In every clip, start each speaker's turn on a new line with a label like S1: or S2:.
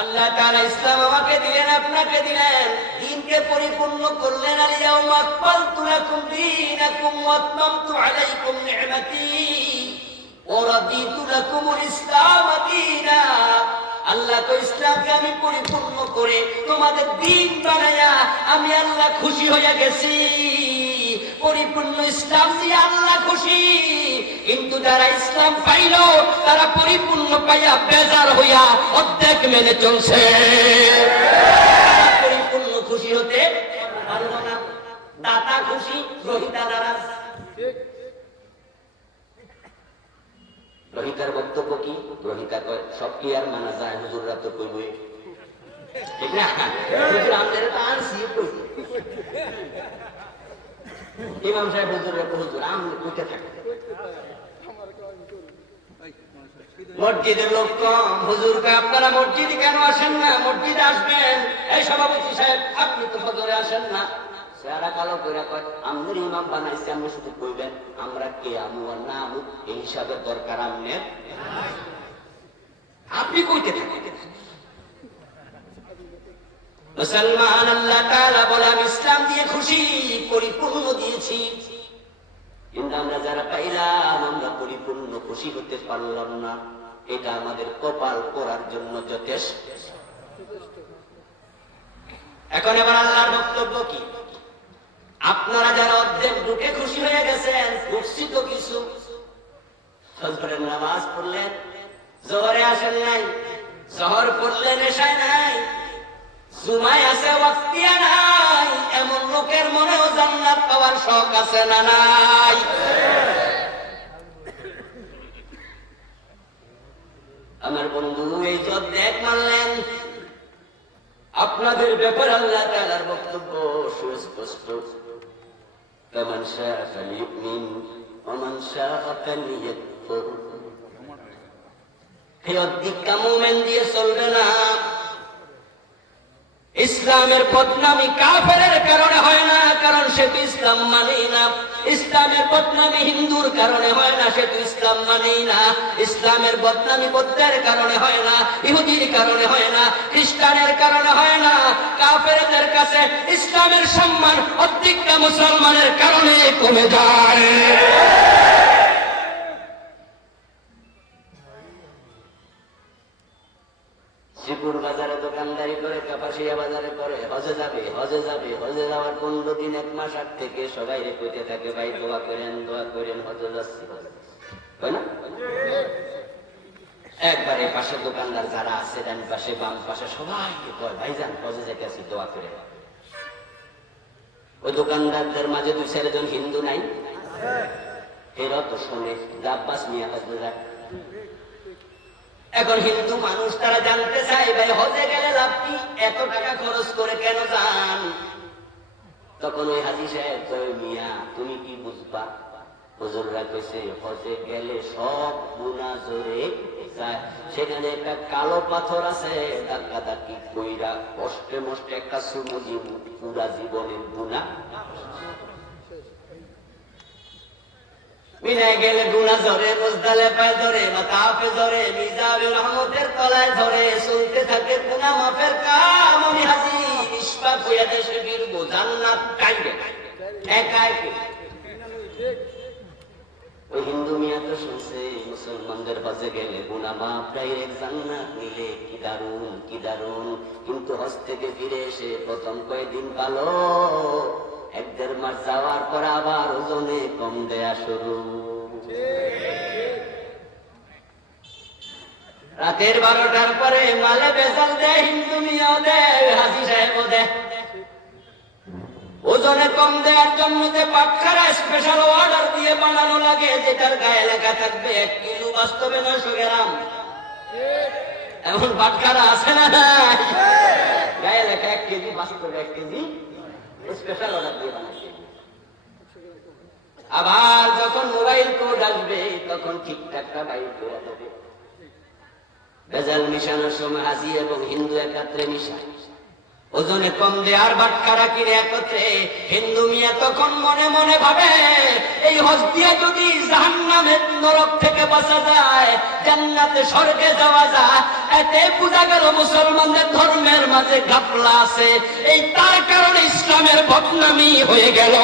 S1: আল্লাহ তাআলা ইসলাম আমাকে দিলেন, আপনাকে দিলেন। দিনকে পরিপূর্ণ করলেন আল্লাহ তো ইসলামকে আমি পরিপূর্ণ করে তোমাদের দিন বানায়া আমি আল্লাহ খুশি হয়ে গেছি। পরিপূর্ণ ইসলাম দিয়ে আল্লাহ খুশি। কিন্তু যারা ইসলাম পাইল, তারা পরিপূর্ণ পাইয়া বেজার হইয়া অর্ধেক মেনে চলছে। পরিপূর্ণ খুশি হতে না, দাতা খুশি নারাজ। রহিতার বক্তব্য কি? রহিতা কয়, সব কি আর মানা যায়, হুজুররা তো কইবই ঠিক না? হুজুর, আমাদের তো আনছি ইমাম সাহেব হুজুর হুজুর আমি থাকি। মসজিদের লোক কম। হুজুর কয় আপনারা মসজিদে কেন আসেন না? মসজিদে আসবেন। এই সভাপতি সাহেব, আপনি তো ফজরে আসেন না। কালো কয় ইমাম কইবেন, আমরা কে, আমু আর এই হিসাবে দরকার আপনি কইতে থাকেন। মুসলমান আল্লাহ তাআলা বলে ইসলাম দিয়ে খুশি, পরিপূর্ণ দিয়েছি। কিন্তু আমরা যারা পাইলাম, আমরা পরিপূর্ণ খুশি হতে পারলাম না। এটা আমাদের কপাল করার জন্য যথেষ্ট। এখন এবার আল্লাহর বক্তব্য কি? আপনারা যারা অর্ধেক ঢুকে খুশি হয়ে গেছেন খুশি কিছু। ফজরের নামাজ পড়লেন, জোহরে আসেন নাই, জহর পড়লেন এসায় নাই জুমায় আছে ওয়াক্তিয়া নাই এমন লোকের মনেও জান্নাত পাওয়ার শখ আছে না নাই আমার বন্ধু এই তো দেখ মানলেন আপনাদের ব্যাপার আল্লাহ তাআলার বক্তব্য সুস্পষ্ট فمن شاء فليؤمن ومن شاء فليكفر ফেরত দিক্কা মুমেন দিয়ে চলবে না ইসলামের বদনামি কাফেরের কারণে হয় না, কারণ সে তো ইসলাম মানেই না। ইসলামের বদনামি হিন্দুর কারণে হয় না, সে তো ইসলাম মানেই না। ইসলামের বদনামি বৌদ্ধের কারণে হয় না, ইহুদির কারণে হয় না, খ্রিস্টানের কারণে হয় না। কাফেরদের কাছে ইসলামের সম্মান অধিকটা মুসলমানের কারণে কমে যায়। শ্রীপুর বাজারে দোকানদারি করে, কাপাসিয়া বাজারে করে, হজে যাবে হজে যাবে, হজে যাওয়ার পনেরো দিন, এক মাস আগ থেকে সবাই কইতে থাকে, ভাই, দোয়া করেন দোয়া করেন, হজে যাচ্ছি একবারে পাশে দোকানদার যারা আছে, ডান পাশে, বাম পাশে, সবাই কয় ভাইজান হজে যেতেছি দোয়া করে ওই দোকানদারদের মাঝে দুই চারজন হিন্দু নাই? এরা তো শোনে, গাব্বাস নিয়ে হজে যায় এখন হিন্দু মানুষ তারা জানতে চায়, ভাই, হজে গেলে লাভ কি? এত টাকা খরচ করে কেন যান? তখন ওই হাজি সাহেব মিয়া, তুমি কি বুঝবা? হজে গেলে সব জোরে সেখানে একটা কালো পাথর আছে কইরা কষ্টে মষ্টে একটা পুরা জীবনের বিনায় গেলে গুণা ধরে মুজদালে পায় ধরে, মাতাফে ধরে মিজাবে রহমতের তলায় ধরে চলতে থাকে গুণা মাফের কাম। আমি হাজি নিষ্পাপ হইয়া দেশে ফিরব, জান্নাত কাইবে একা একে। ওই হিন্দু মিয়া তো শুনছে, মুসলমানদের হজে গেলে গুণা মাফ, ডাইরেক্ট জান্নাত নিলে কি দারুণ কি দারুণ কিন্তু হজ থেকে ফিরে এসে প্রথম কয়েকদিন পালো এক দেড় মাস যাওয়ার পর আবার ওজনে কম দেয়া শুরু। রাতের বারোটার পরে মালে বেসাল দেয়, হিন্দু মিয়াও দেয় হাসি সাহেবও দেয়। ওজনে কম দেওয়ার জন্য যে পাটখারা স্পেশাল অর্ডার দিয়ে বানানো লাগে, যেটার গায়ে লেখা থাকবে, এক কিলো বাস্তবে নয়শো গ্রাম। এমন পাটখারা আছে না গায়ে লেখা এক কেজি, বাস্তবে এক কেজি। স্পেশাল অর্ডার দিয়ে বানাচ্ছে আবার যখন মোবাইল কোড আসবে, তখন ঠিকঠাকটা বাইর করে দেবে ভেজাল মিশানোর সময় হাজি এবং হিন্দু একাত্রে মিশায়। ওজনে কম দেয়ার বাটকারা কিনে একত্রে? হিন্দু মিয়া তখন মনে মনে ভাবে, এই হজ দিয়ে যদি জাহান্নামের নরক থেকে বাঁচা যায়, জান্নাতে স্বর্গে যাওয়া যায়, এতে বোঝা গেল মুসলমানদের ধর্মের মাঝে ঘাপলা আছে। এই তার কারণে ইসলামের বদনামি হয়ে গেল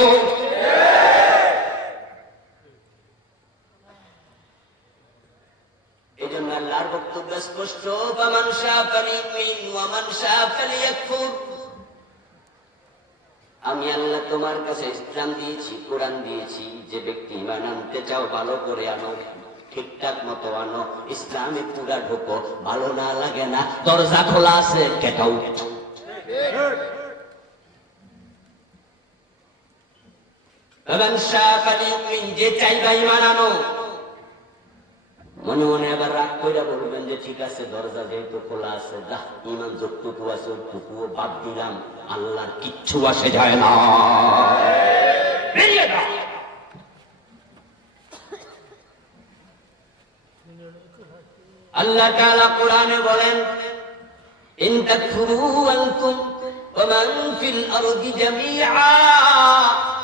S1: এই জন্য আল্লাহর বক্তব্য স্পষ্ট। আমি আল্লাহ তোমার কাছে ইসলাম দিয়েছি, কোরআন দিয়েছি, যে ব্যক্তি ইমান আনতে চাও, ভালো করে আনো, ঠিকঠাক মতো আনো, ইসলামে পুরা ঢোকো, ভালো না লাগে না, দরজা খোলা আছে কেটাও যে চাইবা ইমান আনো মনে মনে আবার রাগ করে বলবেন যে, ঠিক আছে, দরজা যেহেতু খোলা আছে, দাহ ইমান যতটুকু আছে ওটুকুও বাদ দিলাম। আল্লাহর কিচ্ছু আসে যায় না। আল্লাহ তাআলা কোরআনে বলেন, ইন তাকফুরু আনতুম ওয়া মান ফিল আরদি জামিআ,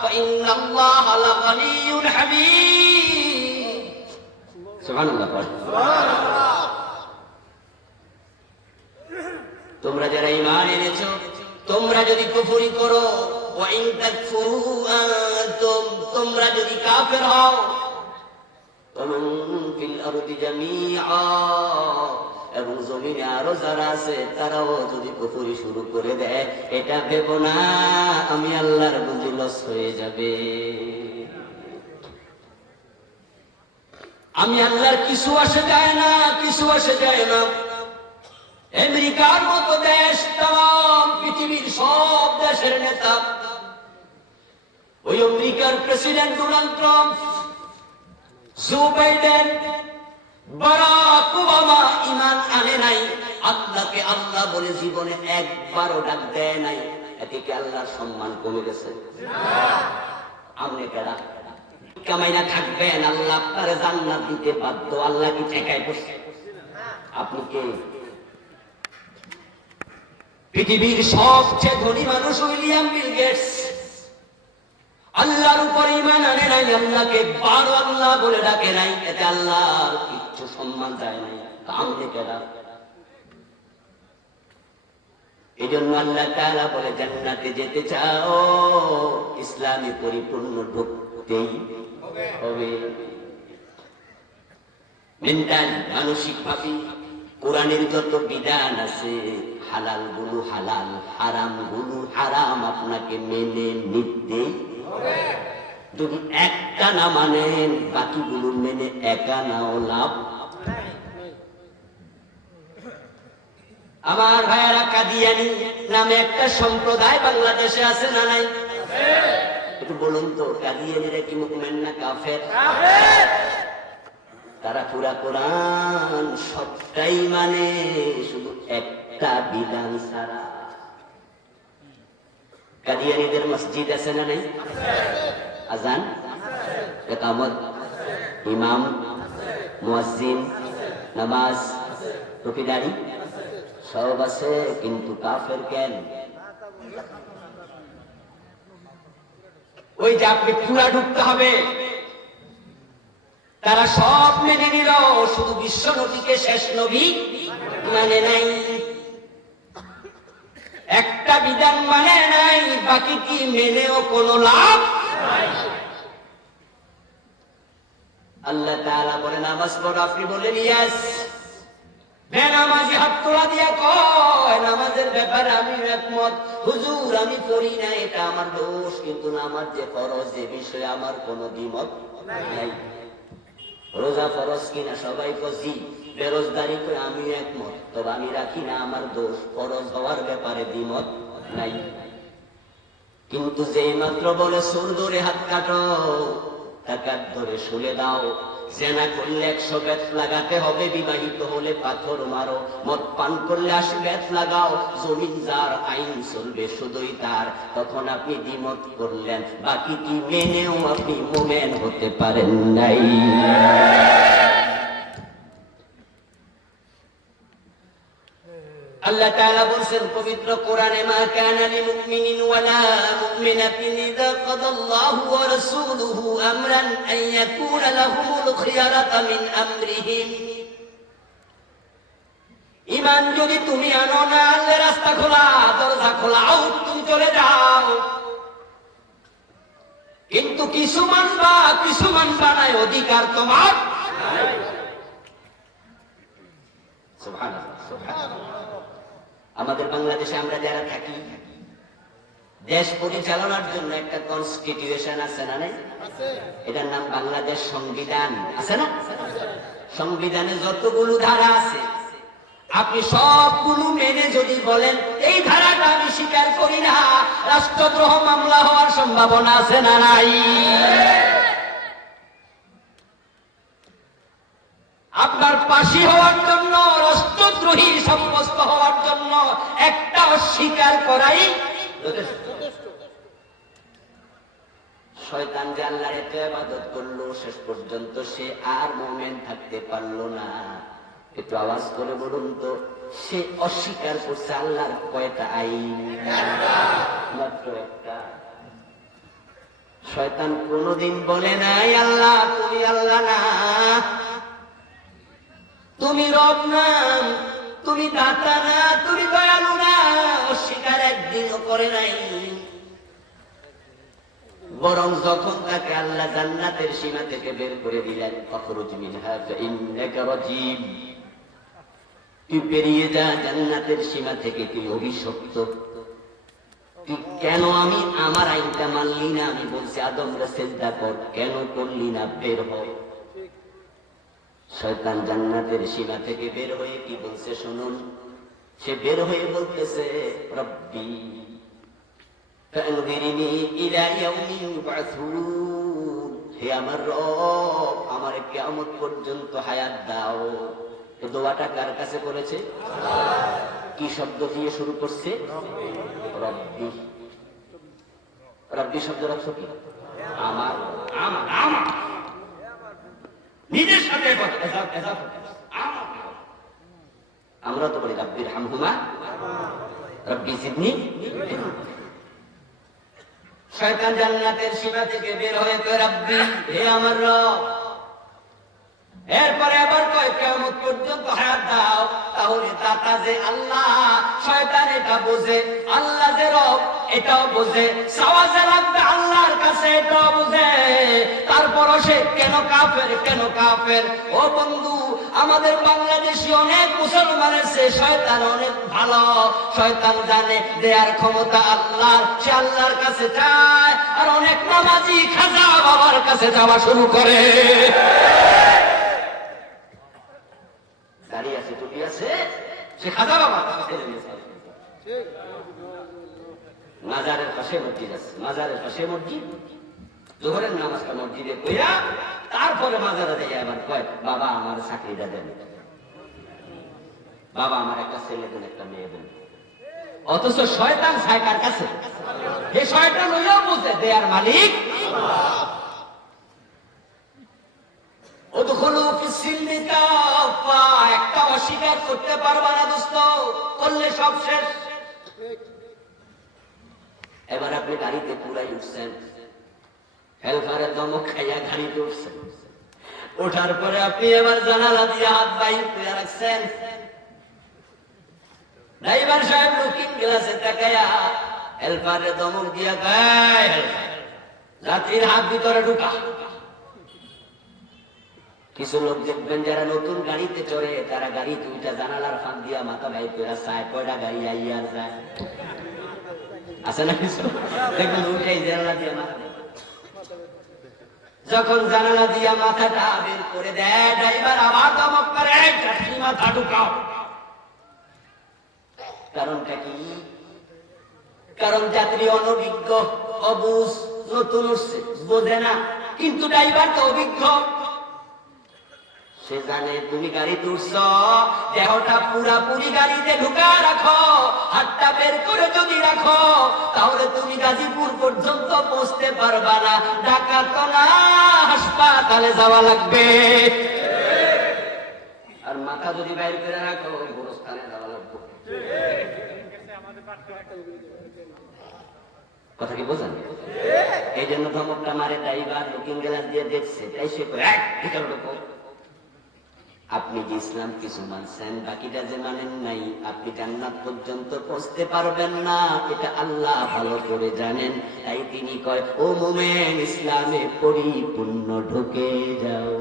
S1: ফা ইন্নাল্লাহা লাগানিয়ুন হামিদ। তোমরা যারা ইমান এনেছ, তোমরা যদি কুফুরি করো তোমরা যদি কাফের হও এবং জমিনে আরও যারা আছে, তারাও যদি কুফুরি শুরু করে দেয়, এটা ভেব না, আমি আল্লাহর বুঝি লস হয়ে যাবে। আমি আল্লাহর কিছু আসে যায় না কিছু আসে যায় না। আমেরিকার মতো দেশ তাম পৃথিবীর সব দেশের নেতা। ওই আমেরিকার president Donald Trump Joe Biden Barack Obama ইমান আনে নাই। আল্লাহকে আল্লাহ বলে জীবনে একবারও ডাক দেয় নাই। এতে কি আল্লাহর সম্মান কমে গেছে? আপনি কেডা থাকবেন, আল্লাহ আপনার জান্নাত দিতে বাধ্য, আল্লাহ কি ঠেকায় বসে? আপনি কে? পৃথিবীর সবচেয়ে ধনী মানুষ উইলিয়াম বিল গেটস। আল্লাহর উপর ইমান আনে নাই, আল্লাহকে বারো আল্লাহ বলে ডাকে নাই, এতে আল্লাহর কিচ্ছু সম্মান যায় নাই কাম থেকে এই জন্য আল্লাহ তাআলা বলে, জান্নাতে যেতে চাও, ইসলামী পরিপূর্ণ হবে। মেন্টাল মানসিক ভাবে কোরআনের যত বিধান আছে হালালগুলো হালাল হারামগুলো হারাম আপনাকে মেনে নিতেই যদি একটা না মানেন বাকিগুলো মেনে একা নাও লাভ আমার ভাইয়ারা কাদিয়ানি নামে একটা সম্প্রদায় বাংলাদেশে আছে না নাই? একটু বলুন তো কাদিয়ানিরা কি মুকমেন না কাফের? তারা পুরা কোরআন সবটাই মানে শুধু একটা বিধান ছাড়া। কাদিয়ানিদের মসজিদ আছে না নাই? আজান? একামত? ইমাম? মুয়াজ্জিন? নামাজ? টুপিদারি সব আছে কিন্তু কাফের কেন? ওই যে আপনি পুরা ঢুকতে হবে। তারা সব মেনে নিল, শুধু বিশ্ব নবীকে শেষ নবী মানে নাই। একটা বিধান মানে নাই, বাকি কি মেনেও কোনো লাভ? আল্লাহ তাআলা বলে নামাজ পড়ো আপনি বলেন ইয়াস বেনামাজি হাত তোলা দিয়া কয়, নামাজের ব্যাপারে আমি একমত। হুজুর, আমি না, এটা আমার দোষ। কিন্তু নামাজ যে ফরজ, যে বিষয়ে আমার কোনো দ্বিমত নাই। রোজা ফরজ কিনা সবাই কজি বেরোজগারি করে আমি একমত, তবে আমি রাখি না, আমার দোষ। ফরজ হওয়ার ব্যাপারে দ্বিমত নাই। কিন্তু যেই মাত্র বলে সুর ধরে হাত কাটো টাকার ধরে শুলে দাও। জেনা করলে একশো ব্যাট লাগাতে হবে, বিবাহিত হলে পাথর মারো। মদ পান করলে আশি ব্যাট লাগাও জমিন যার আইন চলবে শুধুই তার। তখন আপনি দ্বিমত করলেন বাকি কি মেনেও আপনি মোমেন হতে পারেন নাই। আল্লাহ তাআলা বলেন পবিত্র কোরআনে মা কানা লিল মুমিনিন ওয়ালা মুমিনাতিন ইযা কাদাল্লাহু ওয়া রাসূলুহু আমরান আন ইয়াকুনা লাহুমুল খিয়ারাতা মিন আমরিহিম ইমান যদি তুমি আনো না আনলে রাস্তা খোলা দরজা খোলা আউট তুমি চলে যাও কিন্তু কিছু মানবা কিছু মানবা নাই অধিকার তোমার নাই। সুবহানাল্লাহ, সুবহানাল্লাহ। আমাদের বাংলাদেশে আমরা যারা থাকি দেশ পরিচালনার জন্য একটা কনস্টিটিউশন আছে না নাই? এটার নাম বাংলাদেশ সংবিধান। আছে না? সংবিধানে যতগুলো ধারা আছে আপনি সবগুলো মেনে যদি বলেন এই ধারাটা আমি স্বীকার করি না রাষ্ট্রদ্রোহ মামলা হওয়ার সম্ভাবনা আছে না নাই? আপনার পাশি হওয়ার জন্য, রাষ্ট্রদ্রোহী সাব্যস্ত হওয়ার জন্য একটা অস্বীকার করাই শয়তান যে আল্লাহর এত ইবাদত করল, শেষ পর্যন্ত সে আর মোমেন থাকতে পারল না। একটু আওয়াজ করে বলুন তো, সে অস্বীকার করছে আল্লাহর কয়টা আইন? মাত্র একটা। শয়তান কোনদিন বলে নাই, আল্লাহ তুমি আল্লাহ না। তুমি রব না তুমি দাতা না, তুমি দয়ালু না, অস্বীকার একদিনও করে নাই। বরং যখন তাকে আল্লাহ জান্নাতের সীমা থেকে বের করে দিলেন ফখরুজ মিনহা তুই পেরিয়ে যা জান্নাতের সীমা থেকে, তুই অভিশপ্ত। তুই কেন আমি, আমার আইনটা মানলি না? আমি বলছি আদমরা চেষ্টা কর কেন করলি না? বের হয়। শয়তান জান্নাতের সীমা থেকে বের হয়ে কি বলছে শুনুন? সে বের হয়ে বলতেছে, রব্বি হে আমার রব, আমার কেমন পর্যন্ত হায়াত দাও। তো দোয়াটা কার কাছে করেছে কি শব্দ দিয়ে শুরু করছে? রব্বি। রব্বি শব্দের অর্থ কি? আমার। আমার আমার। নিজের সাথে। আমার। তো বলি রব্বির হামহুমা রব্বি জিদনি শয়তান জান্নাতের সীমা থেকে বের হয়ে কয়, রব্বি, হে আমার রব এরপরে আবার কয় কেমন পর্যন্ত হায়াত দাও। তাহলে দাতা যে আল্লাহ, শয়তান এটা বোঝে, আল্লাহ যে রব, এটাও বোঝে। চাওয়া যে লাগবে আল্লাহর কাছে, এটাও বোঝে। তারপরও সে, কেন কাফের কেন কাফের? ও বন্ধু, আমাদের বাংলাদেশি অনেক মুসলমানের সে শয়তান অনেক ভালো। শয়তান জানে দেয়ার ক্ষমতা আল্লাহ, সে আল্লাহর কাছে চায়। আর অনেক নামাজি খাজা বাবার কাছে যাওয়া শুরু করে। টুপি আছে সে খাজা বাবা ছেড়ে দিয়েছে। মাজারের পাশে মসজিদ আছে, মাজারের পাশে মসজিদ। জোহরের নামাজটা মসজিদে কইয়া তারপরে মাজারে দিয়ে আবার কয়, বাবা, আমার চাকরিটা দেন। বাবা, আমার একটা ছেলে দেন, একটা মেয়ে দেন। অথচ শয়তান সাইকার কাছে। এই শয়তান হইলেও বুঝে দেয়ার মালিক। কাফা একটা করতে পারবা না দোস্ত, করলে সব শেষ। এবার আপনি গাড়িতে পুরাই উঠছেন, হেলফারে দমক খাইয়া গাড়িতে উঠছেন। ওঠার পরে আপনি এবার জানালা দিয়ে হাত বাইর রাখছেন। ড্রাইভার সাহেব লুকিং গ্লাসে তাকায়া হেলফারে দমক দিয়া গায় যাত্রীর হাত ভিতরে ঢুকা। কিছু লোক দেখবেন যারা নতুন গাড়িতে চড়ে, তারা গাড়ি দুইটা জানালার ফাঁক দিয়া মাথা ভাই করে চায়, কয়টা গাড়ি আইয়ার যায়? আছে না কিছু? দেখবেন উঠাই জানালা দিয়ে মাথা যখন জানালা দিয়া মাথাটা বের করে দেয়, ড্রাইভার আবার দমক করে মাথা ঢুকাও। কারণটা কি? কারণ যাত্রী অনভিজ্ঞ অবুজ নতুন বোঝে না। কিন্তু ড্রাইভার তো অভিজ্ঞ। সে জানে তুমি গাড়ি উঠছ দেহটা পুরাপুরি গাড়িতে ঢুকা রাখো হাতটা বের করে যদি রাখো তাহলে তুমি গাজীপুর পর্যন্ত পৌঁছতে পারবা না। ঢাকা তো না হাসপাতালে যাওয়া লাগবে। আর মাথা যদি বাইর করে রাখো গোরস্থানে যাওয়া লাগবে। কথা কি বোঝেন? এই জন্য ধমকটা মারে ড্রাইভার লুকিং গ্লাস দিয়ে দেখছে তাই সে কয়, "এই, ভিতরে ঢোকো।" আপনি যে ইসলাম কিছু মানছেন বাকিটা যে মানেন নাই আপনি জান্নাত পর্যন্ত পৌঁছতে পারবেন না এটা আল্লাহ ভালো করে জানেন তাই তিনি কয় ও মোমেন ইসলামে পরিপূর্ণ ঢুকে যাও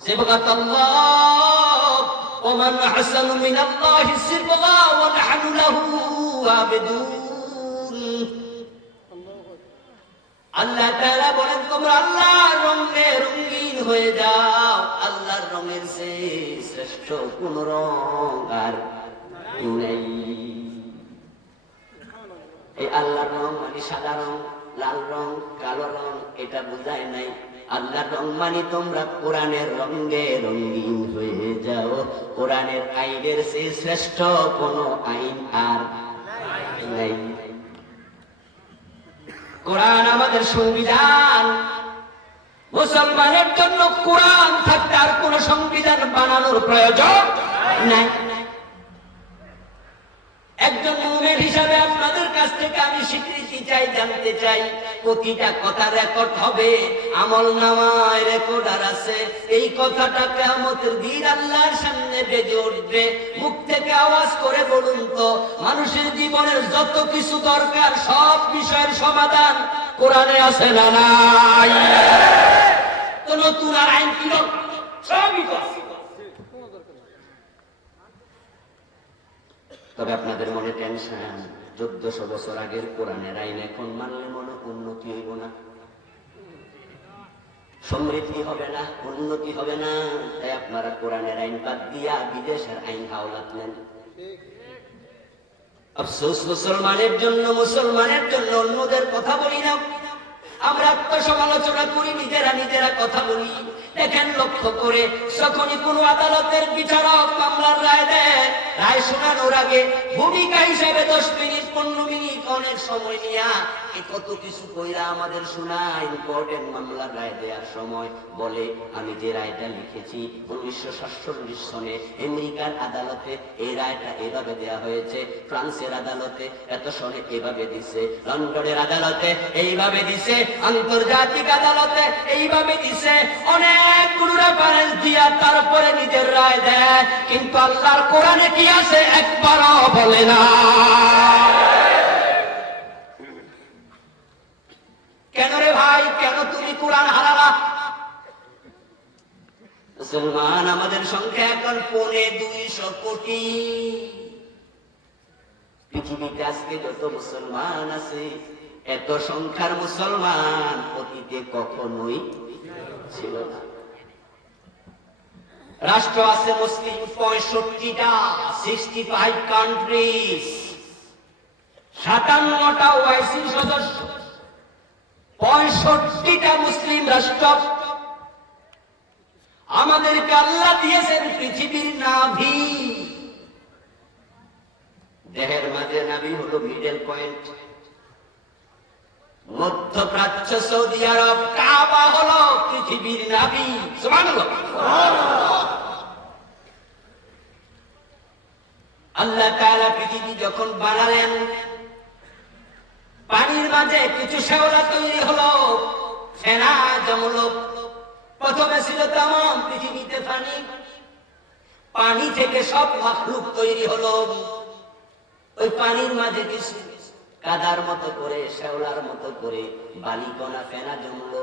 S1: صبغة الله ومن أحسن من الله صبغة ونحن له عابدون আল্লাহ তাআলা বলেন, তোমরা আল্লাহর রঙে রঙিন হয়ে যাও। আল্লাহর রঙের সে শ্রেষ্ঠ কোন রং আর নেই। এই আল্লাহর রং মানে সাদা রং, লাল রং, কালো রং, এটা বোঝায় নাই। আল্লাহর রং মানে তোমরা কোরআনের রঙে রঙিন হয়ে যাও। কোরআনের আইনের সে শ্রেষ্ঠ কোন আইন আর নেই। কোরআন আমাদের সংবিধান। মুসলমানের জন্য কোরআন থাকতে আর কোন সংবিধান বানানোর প্রয়োজন নাই। একজন মুমিন হিসাবে আপনাদের কাছ থেকে আমি স্বীকৃতি চাই, জানতে চাই, প্রতিটা কথা রেকর্ড হবে, আমল নামায় রেকর্ডার আছে। এই কথাটা কেমতের দিন আল্লাহর সামনে বেজে উঠবে। মুখ আওয়াজ করে বলুন তো, মানুষের জীবনের যত কিছু দরকার, সব বিষয়ের সমাধান কোরআনে আছে না নাই? তো নতুন আর আইন কি সবই তবে আপনাদের মনে টেনশন চোদ্দশো বছর আগের কোরআনের আইন এখন মানলে মনে উন্নতি হইব না। সমৃদ্ধি হবে না, উন্নতি হবে না। তাই আপনারা কোরআনের আইন বাদ দিয়া বিদেশের আইন হাওলাত নেন আফসোস, মুসলমানের জন্য মুসলমানের জন্য অন্যদের কথা বলি না। আমরা আত্মসমালোচনা করি, নিজেরা নিজেরা কথা বলি। দেখেন, লক্ষ্য করে যখনই কোন আদালতের বিচারক মামলার রায় দেয়। রায় শোনানোর আগে ভূমিকা হিসাবে দশ মিনিট অনেক সময় নিয়া এ কত কিছু কইরা আমাদের শোনায়। ইম্পর্টেন্ট মামলার রায় দেওয়ার সময় বলে, আমি যে রায়টা লিখেছি উনিশশো সাতচল্লিশ সনে আমেরিকার আদালতে এই রায়টা এভাবে দেয়া হয়েছে, ফ্রান্সের আদালতে এত সনে এভাবে দিছে, লন্ডনের আদালতে এইভাবে দিছে, আন্তর্জাতিক আদালতে এইভাবে দিছে অনেকগুলো রেফারেন্স দিয়া তারপরে নিজের রায় দেয়, কিন্তু আল্লাহর কোরআনে কি আছে একবারও বলে না। কেন রে ভাই, কেন তুমি কোরআন হারালা মুসলমান আমাদের সংখ্যা এখন পৌনে দুইশো কোটি। পৃথিবীতে আজকে যত মুসলমান আছে, এত সংখ্যার মুসলমান অতীতে কখনোই ছিল না। রাষ্ট্র আছে মুসলিম পঁয়ষট্টিটা সিক্সটি ফাইভ কান্ট্রিজ সাতান্নটা ওয়াইসি সদস্য। পঁয়ষট্টিটা মুসলিম রাষ্ট্র আমাদেরকে আল্লাহ দিয়েছেন পৃথিবীর নাভি। দেহের মাঝে নাভি হলো মিডল পয়েন্ট মধ্যপ্রাচ্য, সৌদি আরব, কাবা হলো পৃথিবীর নাভি। সুবহানাল্লাহ। আল্লাহ তাআলা পৃথিবী যখন বানালেন পানির মাঝে কিছু শেওলা তৈরি হলো। ফেনা জমলো প্রথমে ছিল তাম পৃথিবীতে পানি। পানি থেকে সব মাখলুক তৈরি হলো। ওই পানির মাঝে কিছু কাদার মতো করে শেওলার মতো করে, বালিকণা, ফেনা জমলো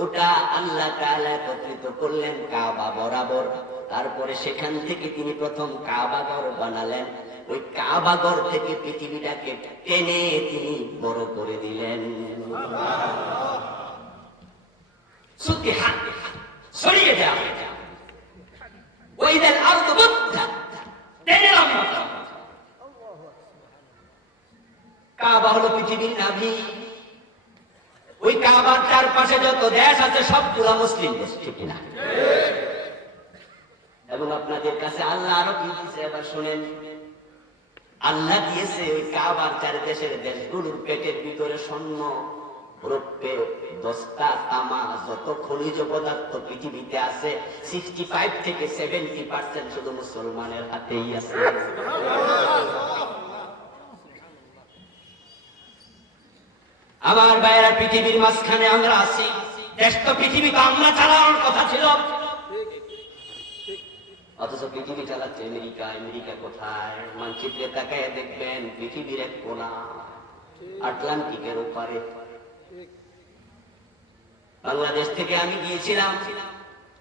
S1: ওটা আল্লাহ তাআলা একত্রিত করলেন কাবা বরাবর। তারপরে সেখান থেকে তিনি প্রথম কাবাগর বানালেন। ওই কাবাগর থেকে পৃথিবীটাকে টেনে তিনি বড় করে দিলেন। হাত সরিয়ে দেওয়া ওইদের আর্দ বুদ্ধা টেনে কাবা হলো পৃথিবীর নাভি। ওই কাবার চারপাশে যত দেশ আছে মুসলিম দেশ ঠিক না এবং আপনাদের কাছে আল্লাহ আরও কি দিয়েছে? এবার শুনেন। আল্লাহ দিয়েছে ওই কাবার চার দেশের দেশগুলোর পেটের ভিতরে স্বর্ণ, রৌপ্যে, দস্তা, তামা, যত খনিজ পদার্থ পৃথিবীতে আছে সিক্সটি ফাইভ থেকে সেভেন্টি পার্সেন্ট শুধু মুসলমানের হাতেই আছে। আমার বাইরা পৃথিবীর মাঝখানে আমরা আছি। দেশ তো পৃথিবী তো আমরা চালানোর কথা ছিল। অথচ পৃথিবী চালাচ্ছে আমেরিকা আমেরিকা কোথায়? মানচিত্রে তাকায় দেখবেন পৃথিবীর এক কোনা আটলান্টিকের ওপারে। বাংলাদেশ থেকে আমি গিয়েছিলাম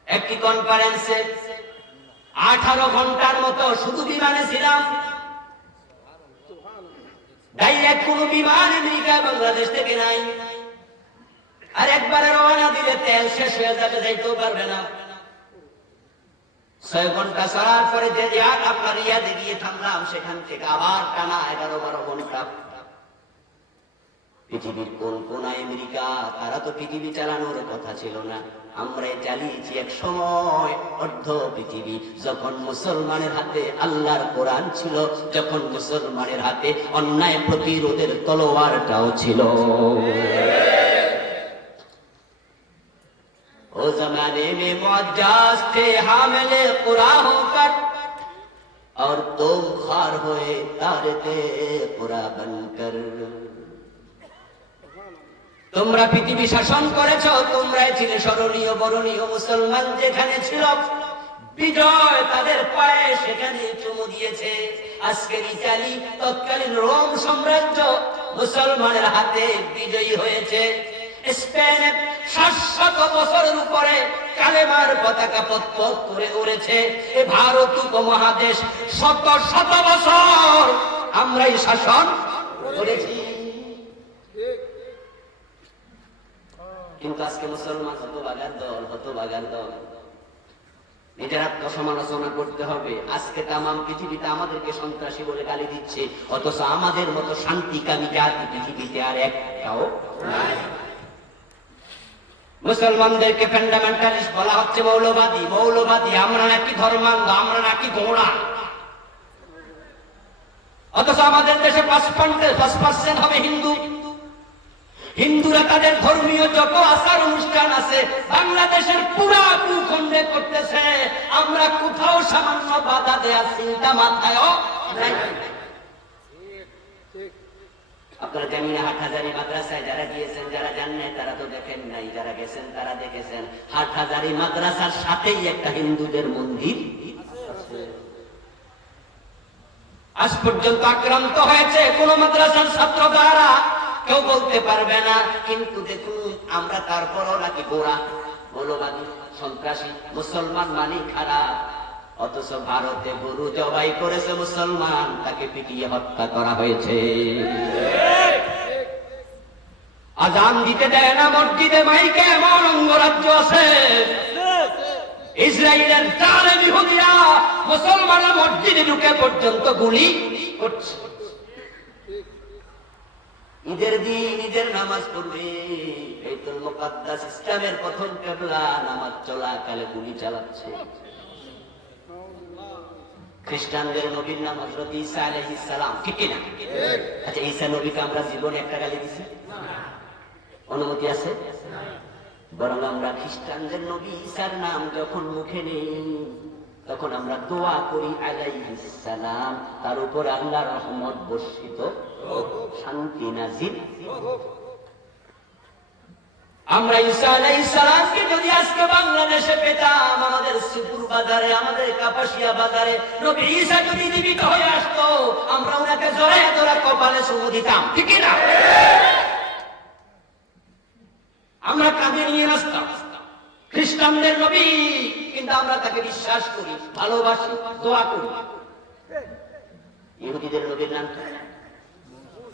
S1: একটি কনফারেন্সে আঠারো ঘণ্টার মতো শুধু বিমানে ছিলাম। কোন বিমান আমেরিকা, বাংলাদেশ থেকে নাই। আর একবারে রওনা দিলে তেল শেষ হয়ে যাবে, যাইতেও পারবে না। ছয় ঘণ্টা চলার পরে যে আপনার রিয়াদে গিয়ে থামলাম, সেখান থেকে আবার টানা এগারো বারো ঘণ্টা। পৃথিবীর কোন কোন আমেরিকা, তারা তো পৃথিবী চালানোর কথা ছিল না। আমরাই চালিয়েছি এক সময় অর্ধ পৃথিবী। যখন মুসলমানের হাতে আল্লাহর কোরআন ছিল, যখন মুসলমানের হাতে অন্যায় প্রতিরোধের তলোয়ারটাও ছিল। ओ जमाने में मुआजाज थे हामिले कुरान होकर और तुम खार हुए तारे थे कुरा बनकर তোমরা পৃথিবী শাসন করেছ তোমরাই ছিলে স্মরণীয় বরণীয় মুসলমান যেখানে ছিল বিজয় তাদের পায়ে সেখানে চুমু দিয়েছে আজকের ইতালি তৎকালীন রোম সাম্রাজ্য মুসলমানের হাতে বিজয়ী হয়েছে স্পেনে শাশ্বত বছরের উপরে কালেমার পতাকা পথ করে উড়েছে এ ভারত উপমহাদেশ। শত শত বছর আমরাই শাসন করেছি। কিন্তু আজকে মুসলমান হত বাগার দল হত বাগার দল। নিজের আত্মসমালোচনা করতে হবে। আজকে তামাম পৃথিবীতে আমাদেরকে সন্ত্রাসী বলে গালি দিচ্ছে। অথচ আমাদের মতো শান্তিকামী জাতি পৃথিবীতে আর একটাও নাই। মুসলমানদেরকে ফান্ডামেন্টালিস্ট বলা হচ্ছে মৌলবাদী। মৌলবাদী, আমরা নাকি ধর্মান্ধ, আমরা নাকি ঘোড়া। অথচ আমাদের দেশে পাঁচ পার্সেন্ট হবে হিন্দু। হিন্দুরা তাদের ধর্মীয় যত আচার অনুষ্ঠান আছে, বাংলাদেশের পুরা ভূখণ্ডে করতেছে। আমরা কোথাও সামান্য বাধা দেওয়ার চিন্তা মাথায়ও নাই। আপনারা না হাট হাজারি মাদ্রাসায় যারা গিয়েছেন, যারা জান নাই, তারা তো দেখেন নাই, যারা গেছেন, তারা দেখেছেন। হাট হাজারি মাদ্রাসার সাথেই একটা হিন্দুদের মন্দির। আজ পর্যন্ত আক্রান্ত হয়েছে কোন মাদ্রাসার ছাত্র দ্বারা কেউ বলতে পারবে না, কিন্তু দেখুন, আমরা তারপরও নাকি গোড়া। মৌলবাদী সন্ত্রাসী, মুসলমান মানি খারাপ। অথচ ভারতে গরু জবাই করেছে মুসলমান, তাকে পিটিয়ে হত্যা করা হয়েছে। আজান দিতে দেয় না, মসজিদে মাইকে এমন অঙ্গরাজ্য আছে। ইসরায়েলের জালে বিহুদিরা মুসলমানের মসজিদে ঢুকে পর্যন্ত গুলি করছে। ঈদের দিন, ঈদের নামাজ পড়বে। বেতুল মুকাদ্দাস ইসলামের প্রথম কেবলা, নামাজ চলাকালে গুলি চালাচ্ছে। খ্রিস্টানদের নবীর নাম হজরত ঈসা আলাইহিস সালাম ঠিক কি না আচ্ছা ঈসা নবীকে আমরা জীবনে একটা গালি দিছি? অনুমতি আছে? বরং আমরা খ্রিস্টানদের নবী ঈসার নাম যখন মুখে নেই তখন আমরা দোয়া করি আলাইহিস সালাম তার উপর আল্লাহ রহমত বর্ষিত শান্তি নাজির। আমরা ঈসা আলাইহিস সালামকে যদি আজকে বাংলাদেশে পেতাম, আমাদের শ্রীপুর বাজারে, আমাদের কাপাসিয়া বাজারে, নবী ঈসা যদি জীবিত হয়ে আসতো, আমরা ওনাকে জোরে জোরে কপালে চুমু দিতাম। ঠিক না? আমরা কাঁধে নিয়ে আসতাম খ্রিস্টানদের নবী, কিন্তু আমরা তাকে বিশ্বাস করি, ভালোবাসি, দোয়া করি। ইহুদিদের নবীর নাম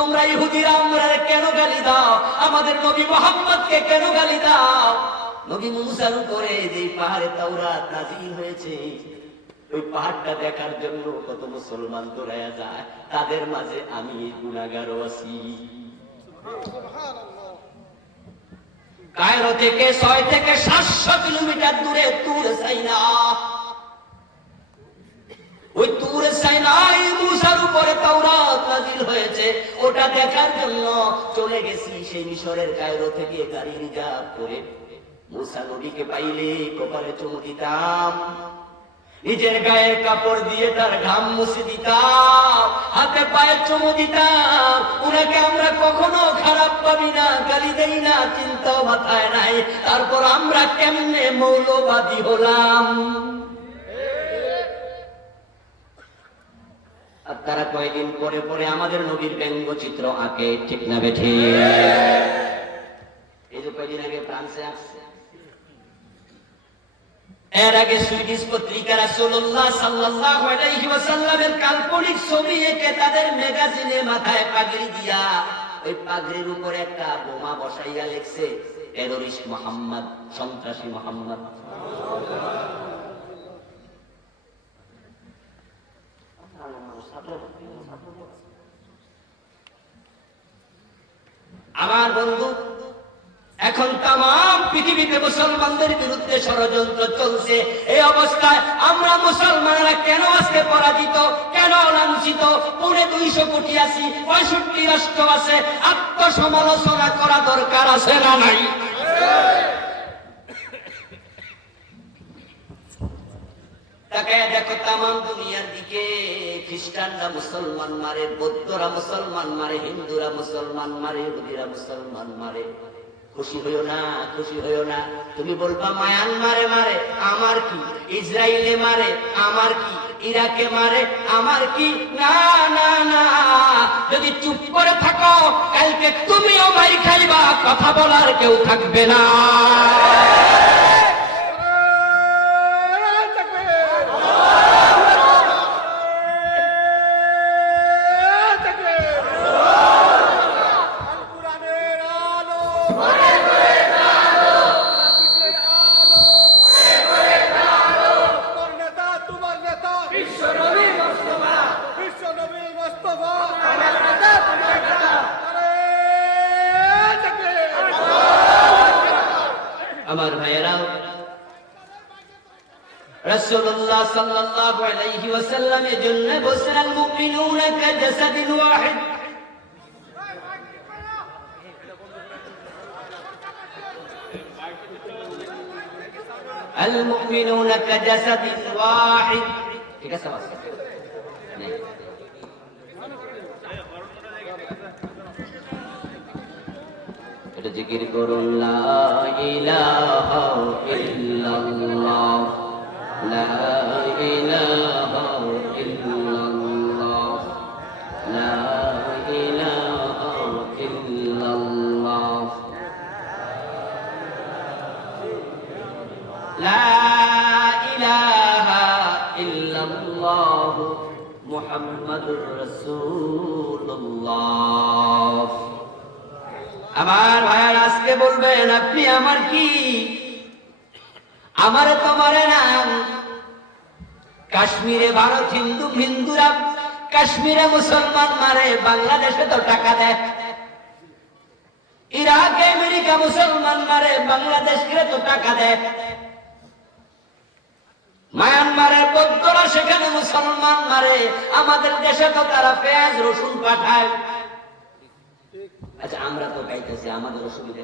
S1: তোমরা ইহুদিরা আমরা কেন গালি দাও? আমাদের নবী মোহাম্মদকে কেন গালি দাও? নবী মুসার উপরে যে পাহাড়ে তাওরাত নাজিল হয়েছে, ওই পাহাড়টা দেখার জন্য কত মুসলমান দৌড়ায়া যায়। তাদের মাঝে আমি গুণাগারও আছি। কায়রো থেকে ছয় থেকে সাতশো কিলোমিটার দূরে তুর সাইনা। ওই তুর সাইনাই উপরে তাওরাত নাজিল হয়েছে। ওটা দেখার জন্য চলে গেছি সেই মিশরের কায়রো থেকে গাড়ি রিজার্ভ করে। মুসা নবীকে পাইলে কপালে চুমু দিতাম। নিজের গায়ের কাপড় দিয়ে তার ঘাম মুছে দিতাম। হাতে পায়ে চুমু দিতাম। উনাকে আমরা কখনো খারাপ পাবি না, গালি দেই না চিন্তা মাথায় নাই। তারপর আমরা কেমনে মৌলবাদী হলাম? আর তারা কয়েকদিন পরে পরে আমাদের নবীর ব্যঙ্গচিত্র আঁকে, ঠিক না বেঠে এই যে কয়েকদিন আগে ফ্রান্সে আসছে। এর আগে সুইডিশ পত্রিকা রাসূলুল্লাহ সাল্লাল্লাহু আলাইহি ওয়াসাল্লামের কাল্পনিক ছবি এঁকে তাদের ম্যাগাজিনে মাথায় পাগড়ি দিয়া ওই পাগড়ির উপরে একটা বোমা বসাইয়া লিখছে, টেররিস্ট মোহাম্মদ, সন্ত্রাসী মোহাম্মদ। আমার বন্ধু, এখন তাম পৃথিবীতে মুসলমানদের বিরুদ্ধে ষড়যন্ত্র চলছে। এই অবস্থায় আমরা মুসলমানরা কেন আজকে পরাজিত, কেন লাঞ্ছিত? পুনে দুইশো কোটি আছি, পঁয়ষট্টি রাষ্ট্র আছে, আত্মসমালোচনা করা দরকার আছে না নাই? মারে মারে মারে মারে। তুমি বলবা, মায়ানমারে মারে, আমার কি? ইসরায়েলে মারে, আমার কি? ইরাকে মারে, আমার কি? না না না। যদি চুপ করে থাকো, কালকে তুমিও মাই খাইবা, কথা বলার কেউ থাকবে না। রাসূলুল্লাহ সাল্লাল্লাহু আলাইহি ওয়াসাল্লাম এর জন্য বলছেন আল মুমিনুনা কাজাসাদিন ওয়াহিদ المؤمنون كجسد واحد ঠিক আছে বাস নেই। এটা জিকির করুন লা ইলাহা ইল্লাল্লাহ লা আমার ভাইয়ার আজকে বলবেন আপনি আমার কি? আমার তোমার নাম কাশ্মীরে ভারত, হিন্দু হিন্দুরা কাশ্মীরে মুসলমান মারে, বাংলাদেশে তো টাকা দেয়। ইরাকে, আমেরিকা মুসলমান মারে, বাংলাদেশকে তো টাকা দেয়। মায়ানমারের বৌদ্ধরা সেখানে মুসলমান মারে, আমাদের দেশে তো তারা পেঁয়াজ, রসুন পাঠায়। আচ্ছা আমরা তো পাইতেছি আমাদের অসুবিধা?